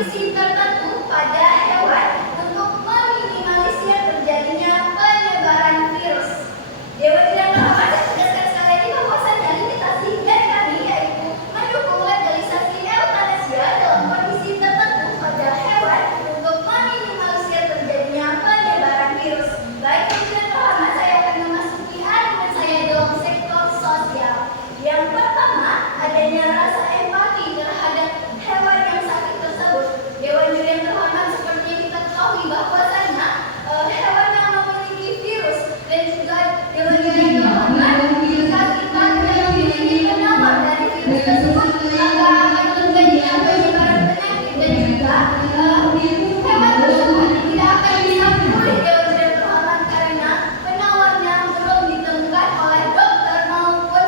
kondisi tertentu pada hewan untuk meminimalisir terjadinya penyebaran virus. Dewan Tidak Terhormat menegaskan sekali lagi bahwasannya limitasi dari kami yaitu mendukung legalisasi eutanasia dalam kondisi tertentu pada hewan untuk meminimalisir terjadinya penyebaran virus. Baik, Dewan Tidak Terhormat, saya akan memasuki argumen saya dalam sektor sosial. Yang pertama, adanya rasa empati terhadap hewan yang sakit tersebut. Dewan Juri yang terhormat, seperti yang kita ketahui bahwasannya hewan yang memiliki virus dan juga Dewan Juri yang terhormat, jika kita tidak memiliki penawar dari virus tersebut, maka akan terjadinya penyebaran penyakit dan juga hewan tersebut tidak akan bisa pulih. Dewan Juri yang terhormat, karena penawarnya belum ditemukan oleh dokter maupun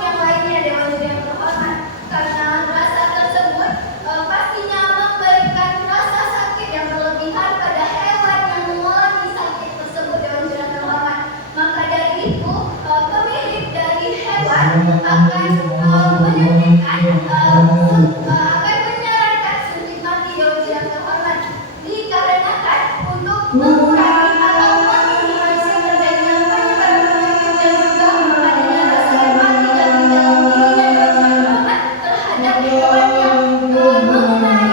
yang lainnya. Dewan Juri yang terhormat, karena rasa tersebut pastinya memberikan rasa sakit yang berlebihan pada hewan yang mengalami sakit tersebut. Dewan Juri yang terhormat, maka dari itu pemilik dari hewan akan menyarankan suntik mati. Dewan Juri yang terhormat, dikarenakan untuk mengurangi atau meminimalisir terjadinya penyebaran penyakit dan juga adanya rasa empati dari dalam dirinya. Dewan Juri yang terhormat, terhadap hewan yang mengenai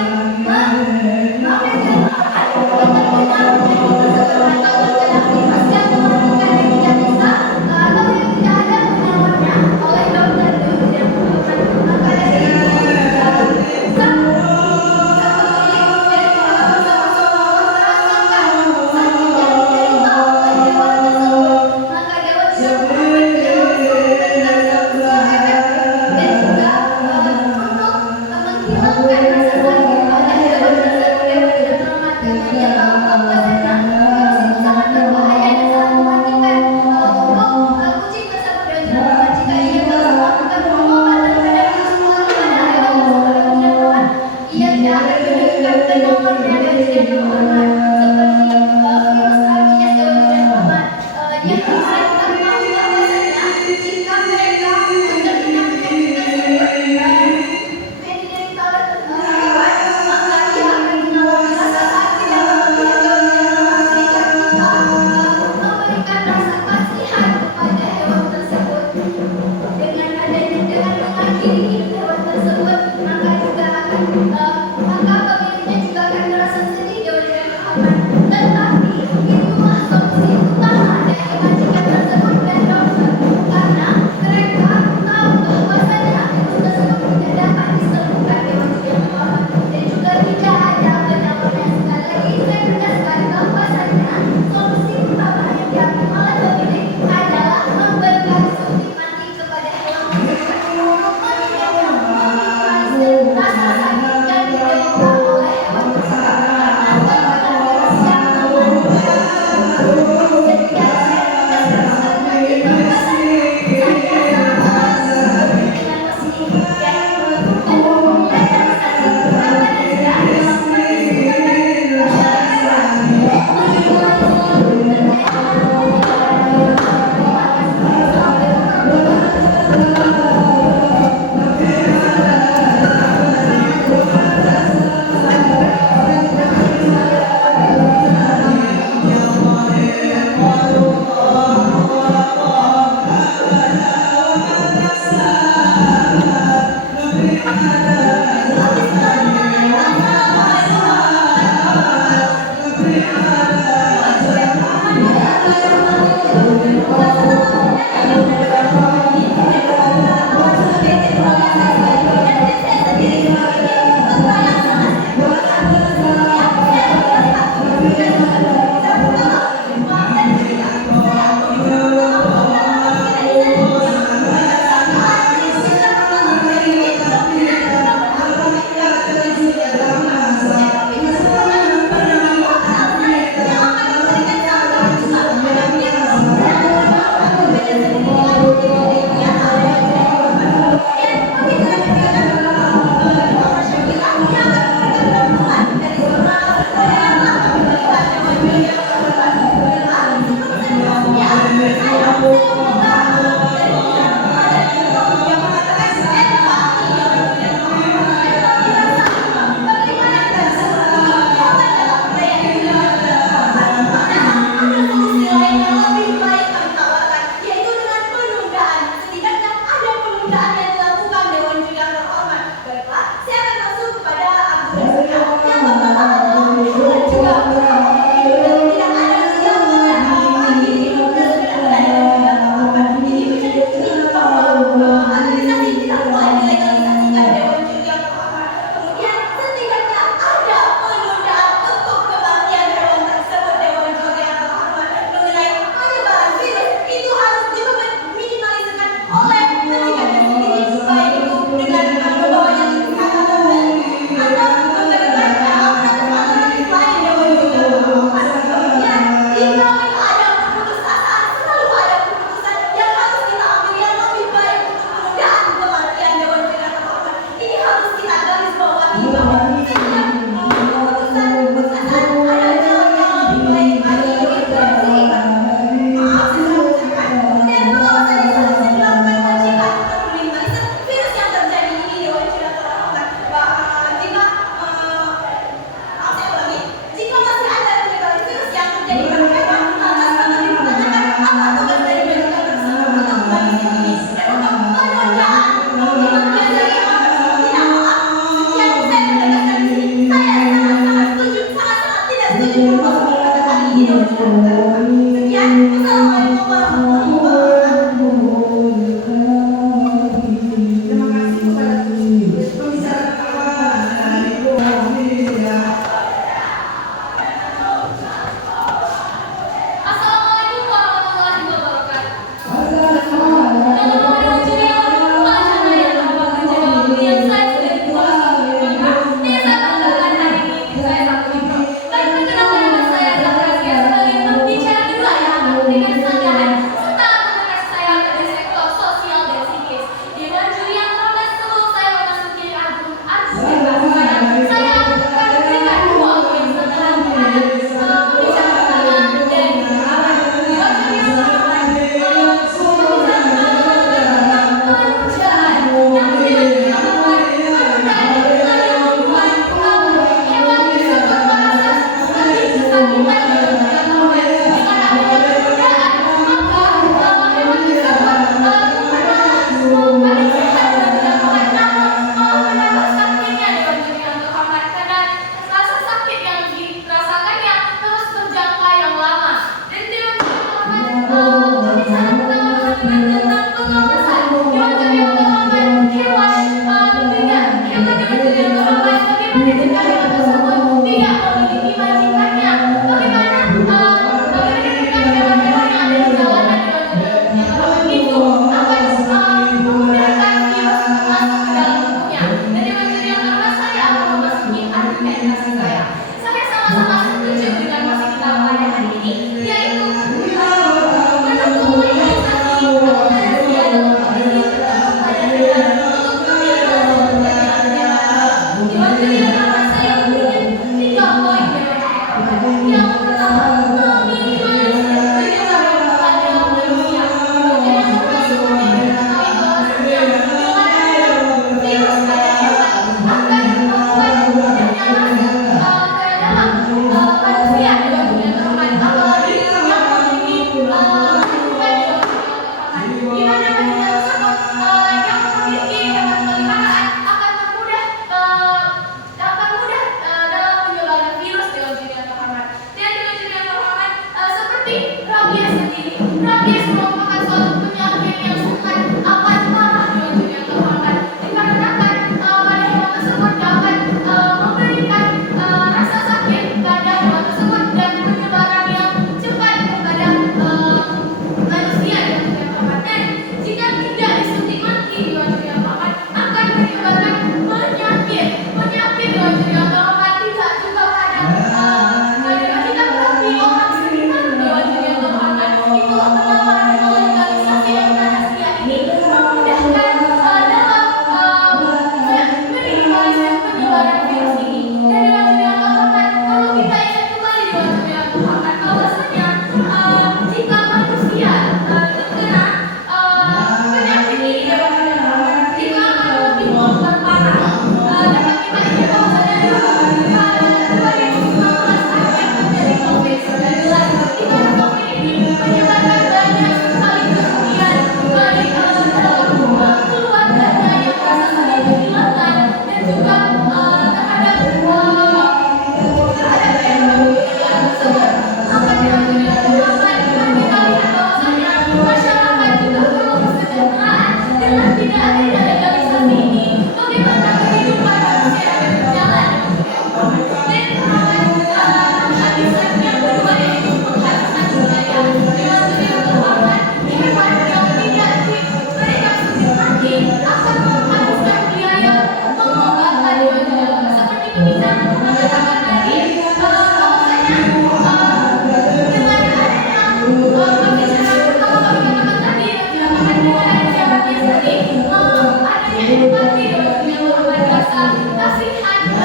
Kasihan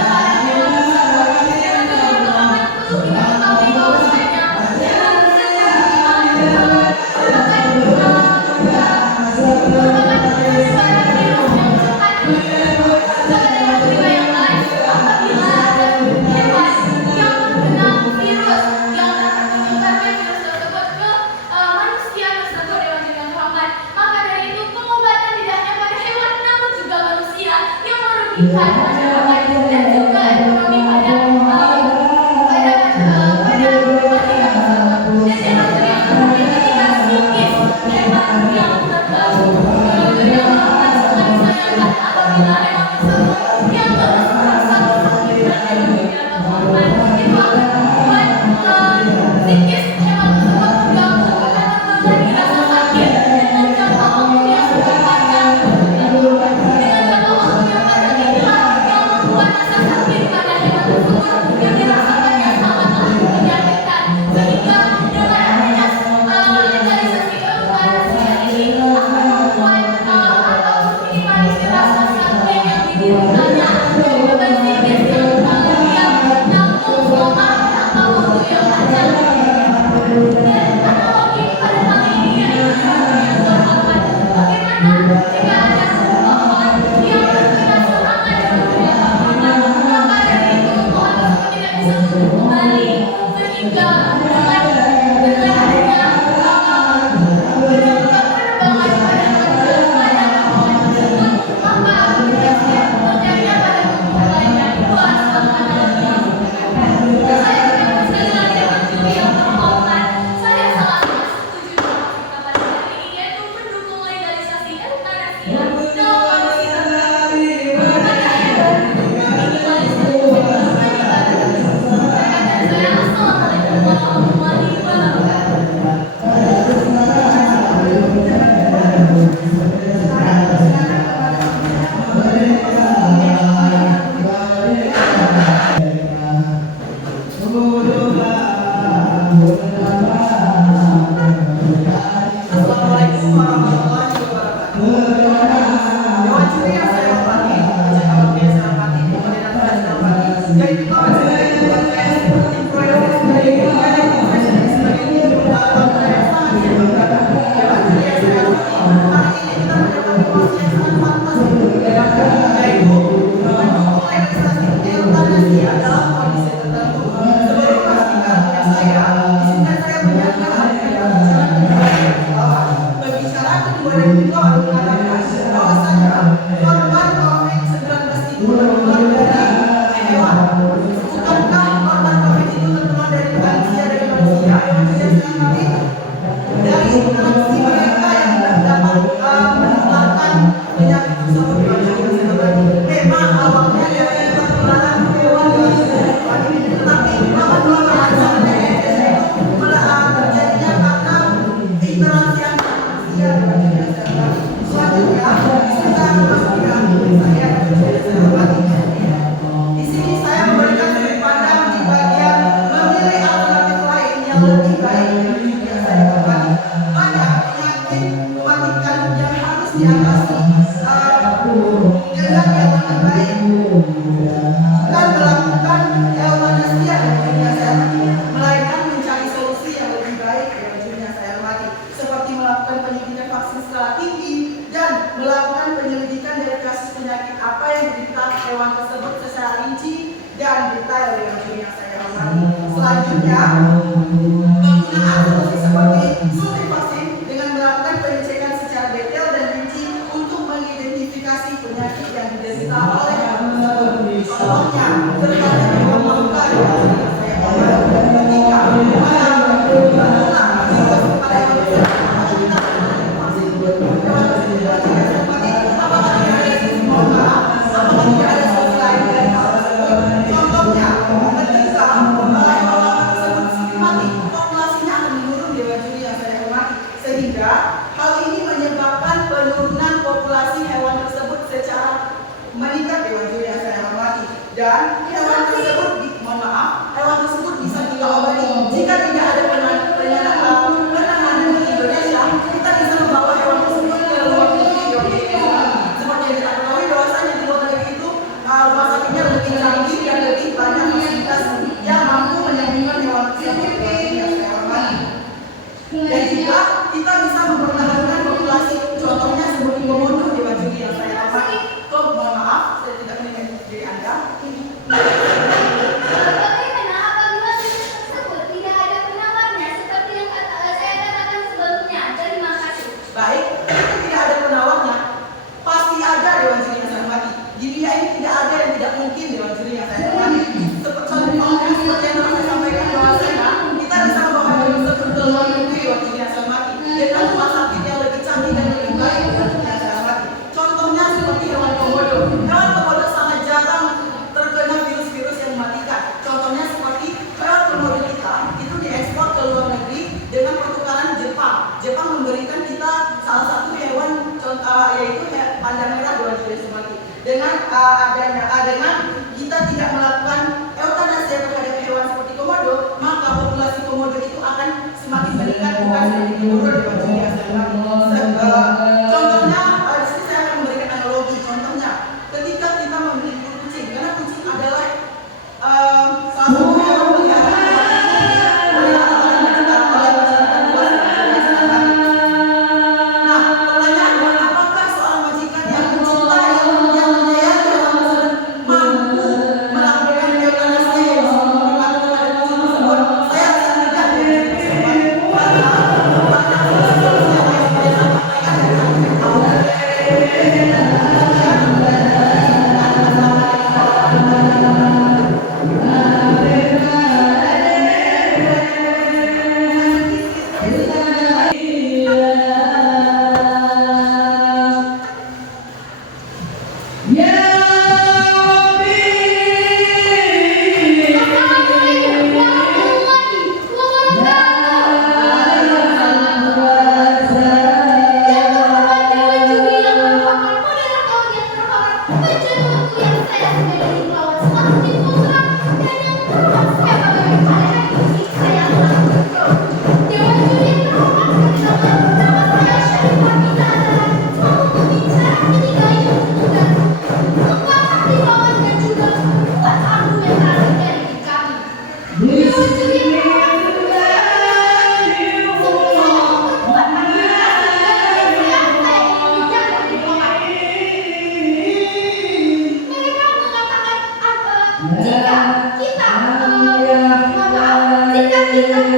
Mohon maaf, jika kita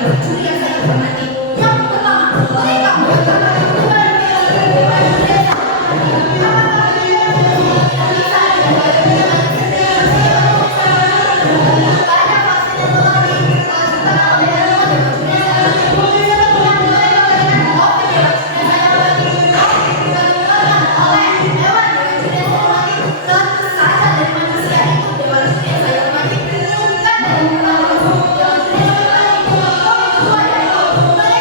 Dewa Juri yang saya hormati. Yang pertama, mereka merupakan keturunan Dewa Juri yang saya hormati. Apakah tidak bisa banyak vaksin yang telah diciptakan oleh Dewa Juri yang saya hormati. Yang mereka berikan kopi Dewa Juri yang saya hormati. Kopi juga dikeluarkan oleh hewan Dewa Juri yang saya hormati. Tentu saja dari manusia itu Dewa Juri yang saya hormati. Bukan dari pertama Dewa Juri yang saya hormati. Kopi kedua yaitu mereka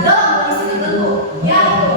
dalam kondisi tertentu, yaitu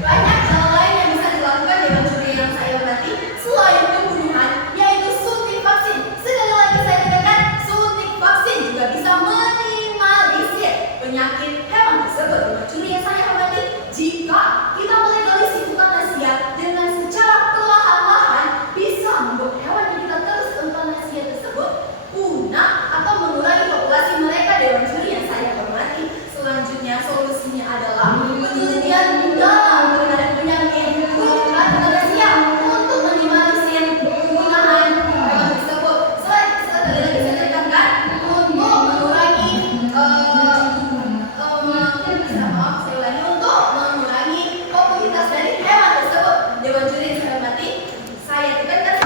banyak hal lain yang bisa dilakukan Dewan Juri yang saya hormati selain pembunuhan, yaitu suntik vaksin. Sekali lagi saya katakan, suntik vaksin juga bisa minimalisir penyakit hewan tersebut. Dewan Juri yang saya hormati, jika kita melegalisir eutanasia dengan secara perlahan-lahan bisa membuat hewan yang kita terus eutanasia tersebut punah atau mengurangi populasi mereka. Dewan Juri yang saya hormati, selanjutnya solusinya adalah penelitian mendalam terhadap penyakit bukan eutanasia untuk minimalisir penggunaan hewan tersebut. Selain sekali lagi saya tekankan untuk mengurangi untuk mengurangi mobilitas dari hewan tersebut. Dewan Juri yang saya hormati, saya tekankan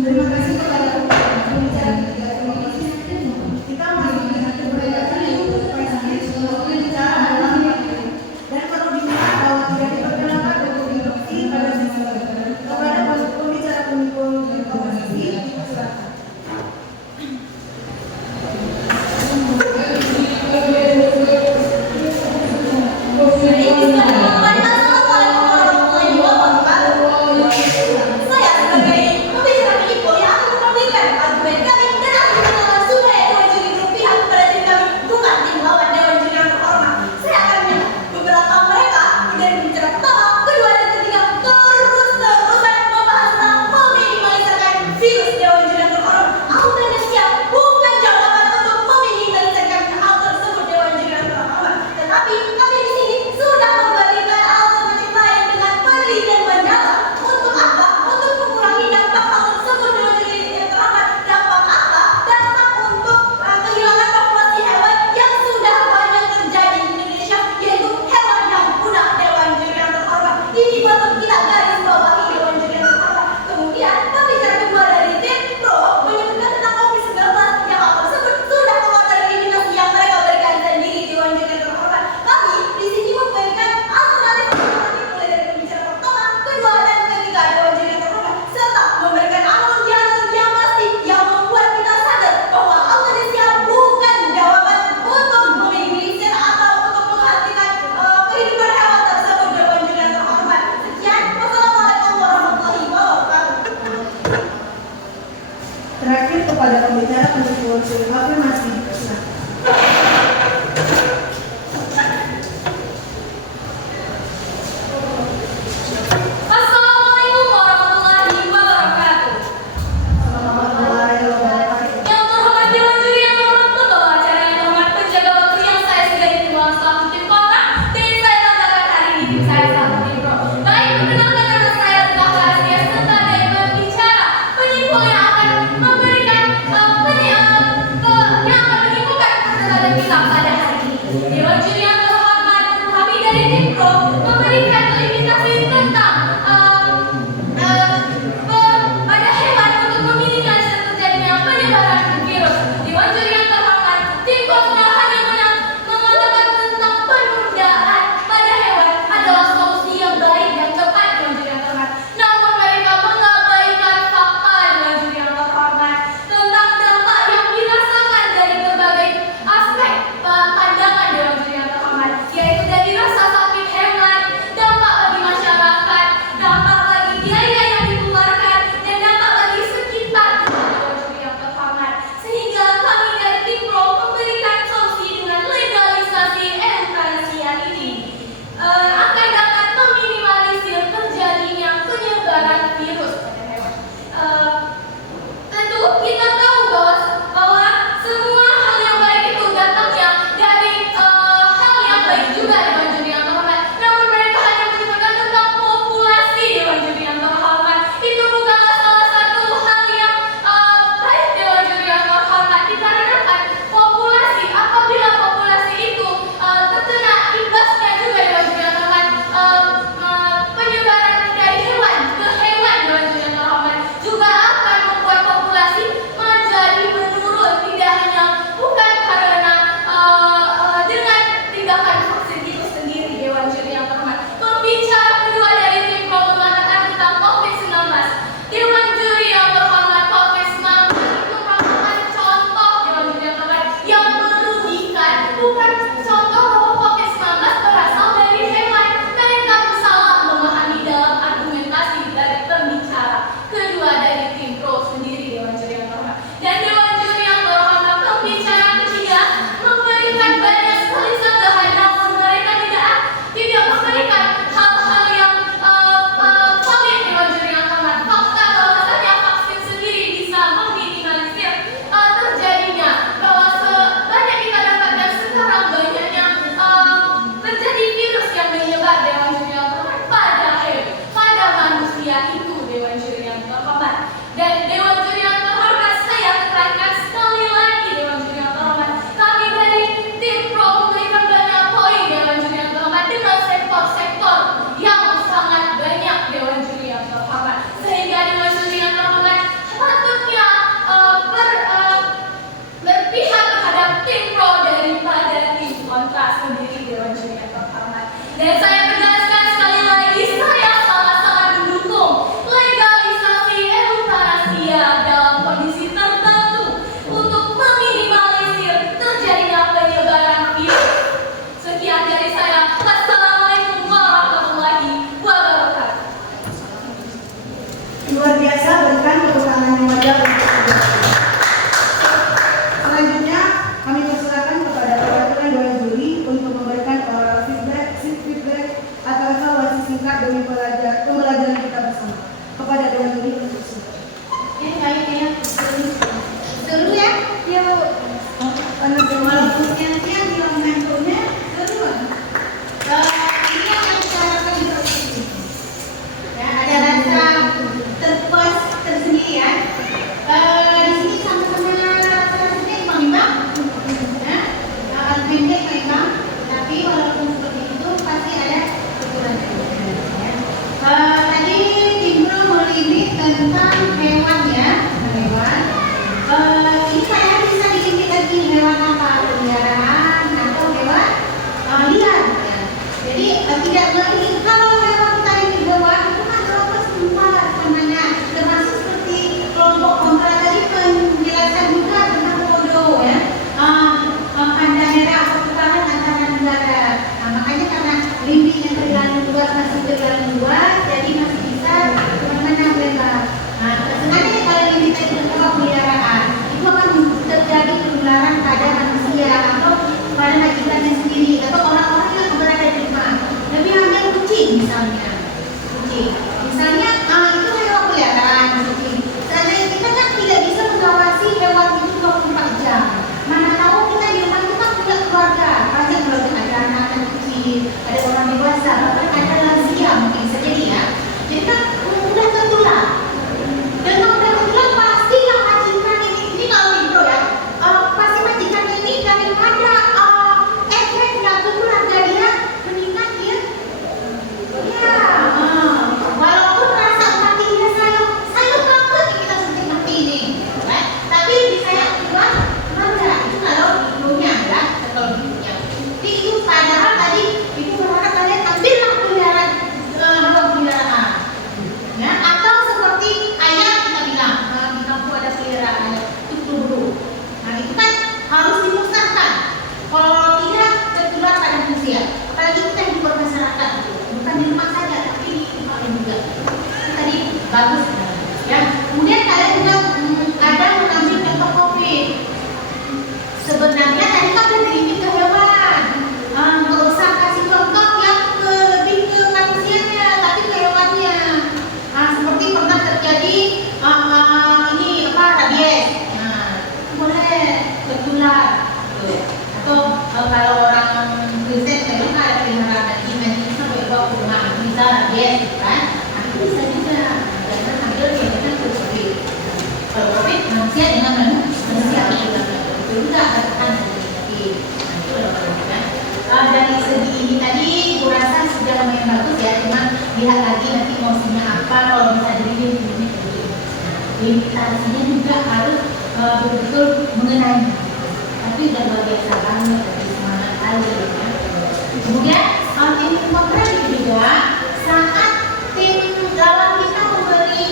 terima kasih kepada pembicara ketiga komisi. Kita masih dengan keberadaan yang bicara adalah dan perlu diingat bahwa tidak diperkenankan untuk interupsi pada sesi kepada pembicara komisi. Terakhir kepada pembicara untuk afirmasi. Assalamualaikum warahmatullahi wabarakatuh. Yang terhormat Dewan Juri, yang terhormat pembawa acara, yang terhormat penjaga waktu yang saya sudah diterima setelah tim kontrak, dan saya banggakan hari ini tim saya selaku tim pro. Baik, perkenalkan nama saya Zahra Asia sebagai pembicara penyimpul yang akan memberikan yang akan Luar biasa, berikan tepuk tangan yang wajar untuk Ibu. Selanjutnya kami persilakan kepada perwakilan Dewan Juri untuk memberikan oral feedback atau evaluasi singkat demi pembelajaran kita bersama. Kepada Dewan Juri untuk singkat. Ini baiknya dulu ya. Yuk. Walaupun Siang-siang di momentumnya dulu. Ini yang bicarakan di sini. Ya, ada rasa terpuas tersendiri ya. Di sini sama-sama rasa-rasanya imbang-imbang. Ya, pendek memang, tapi walaupun seperti itu pasti ada kekurangan. Ya. Tadi timbul melimit tentang hewan ya, hewan. Ini padahal bisa dilimit lagi hewan apa? Peliharaan atau hewan liar. Ya. Jadi tidak melimit kalau hewan kita limit hewan itu kan kelompok sementara namanya, termasuk seperti kelompok kontra tadi penjelasan juga tentang kodo ya. Panda merah atau pertukaran antara negara. Nah, makanya karena limitnya terlalu luas, masih terlalu luas, jadi masih bisa kemana-mana bebas. Nah, sebenarnya kalau limitnya itu berupa peliharaan, itu akan terjadi penularan pada manusia atau pada majikannya sendiri atau orang-orang yang berada di rumah. Lebih ambil kucing misalnya, kucing. Misalnya itu hewan peliharaan kucing. Seandainya kita kan tidak bisa mengawasi hewan itu 24 jam. Mana tahu kita di rumah kita punya keluarga, banyak keluarga, ada anak-anak kecil, ada orang dewasa, bahkan ada lansia mungkin bisa jadi ya. Jadi kan mudah tertular. Dan mudah tertular pasti yang majikan ini kalau gitu ya, pasti majikan ini daripada efek yang tertular dia meningkat ya. Ya, walaupun rasa mati dia sayang banget kita sedih mati ini, kan? Tapi lebih sayang juga mana itu kalau hidupnya ya, atau hidupnya. Jadi itu padahal tadi itu berharap kalian ambillah peliharaan hewan peliharaan. Ya, atau seperti ayam kita bilang, di kampung ada peliharaan tuturu. Nah itu kan harus dimusnahkan. Kalau tidak tertular pada manusia, apalagi kita di luar masyarakat, bukan di rumah saja, tapi di tempat lain juga. Itu tadi bagus, ya. Kemudian kalian juga ada mengambil contoh COVID. Sebenarnya tadi kan sudah dilimit ke hewan, nggak usah kasih contoh yang lebih ke manusianya, tapi ke hewannya. Seperti pernah terjadi ini apa rabies, boleh tertular. Atau kalau orang Kristen memang ada peliharaan nanti sampai bawa ke rumah bisa rabies, kan? Itu bisa juga karena ambil yang kita COVID. Kalau COVID manusia dengan manusia itu juga ada tekanan tapi itu kan. Dari segi ini tadi, aku rasa sudah lumayan bagus ya. Cuma lihat lagi nanti maunya apa, kalau bisa dilihat limitasinya juga harus betul-betul mengenai. Tapi udah luar biasa banget, semangat kali ya. Kemudian tim kontra juga saat tim lawan kita memberi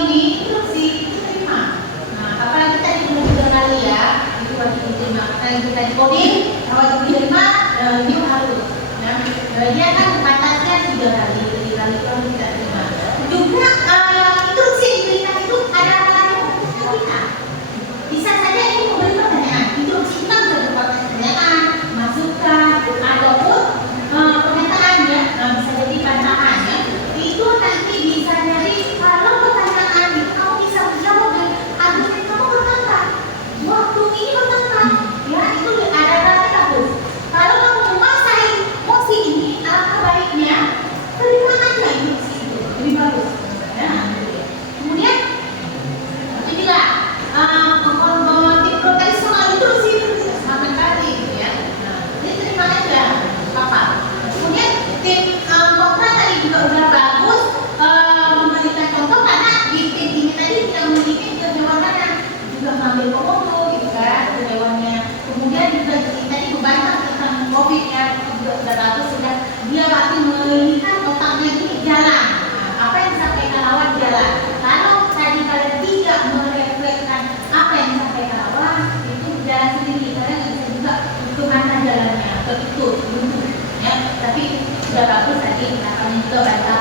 ini instruksi itu terima. Nah, apalagi tadi belum 3 kali ya, itu wajib diterima. Karena kita di coding wajib diterima, ini harus. Dia kan batasnya 3 kali kalau tidak terima. Juga instruksi diterima itu ada apa-apa kita. Bisa saja ini memberi pertanyaan, instruksi kita bisa berupa pertanyaan, masukan, ataupun pernyataan ya, bisa jadi pantangan ya. Itu nanti bisa jadi kalau pertanyaan itu kamu bisa menjawab dan argumen kamu berkata, waktu ini berkata, ya itu ada bagus. Kalau kamu menguasai mosi ini, alangkah baiknya terima aja instruksi itu, lebih bagus. Ya. Kemudian itu juga tadi soal instruksi sama kali ya. Nah, ini terima aja apa. Kemudian tim kontra tadi juga udah bagus memberikan contoh karena di tim ini tadi tidak memiliki ke hewan mana juga mengambil komodo gitu kan ke hewannya. Kemudian juga tadi membantah tentang COVID ya juga udah bagus sudah dia pasti melihat otaknya ini jalan. Apa yang disampaikan lawan jalan. Kalau tadi kalian tidak merefleksikan apa yang disampaikan lawan itu jalan sendiri karena nggak bisa juga kemana jalannya tertutup ya. Tapi sudah bagus tadi, nah kalian juga bantah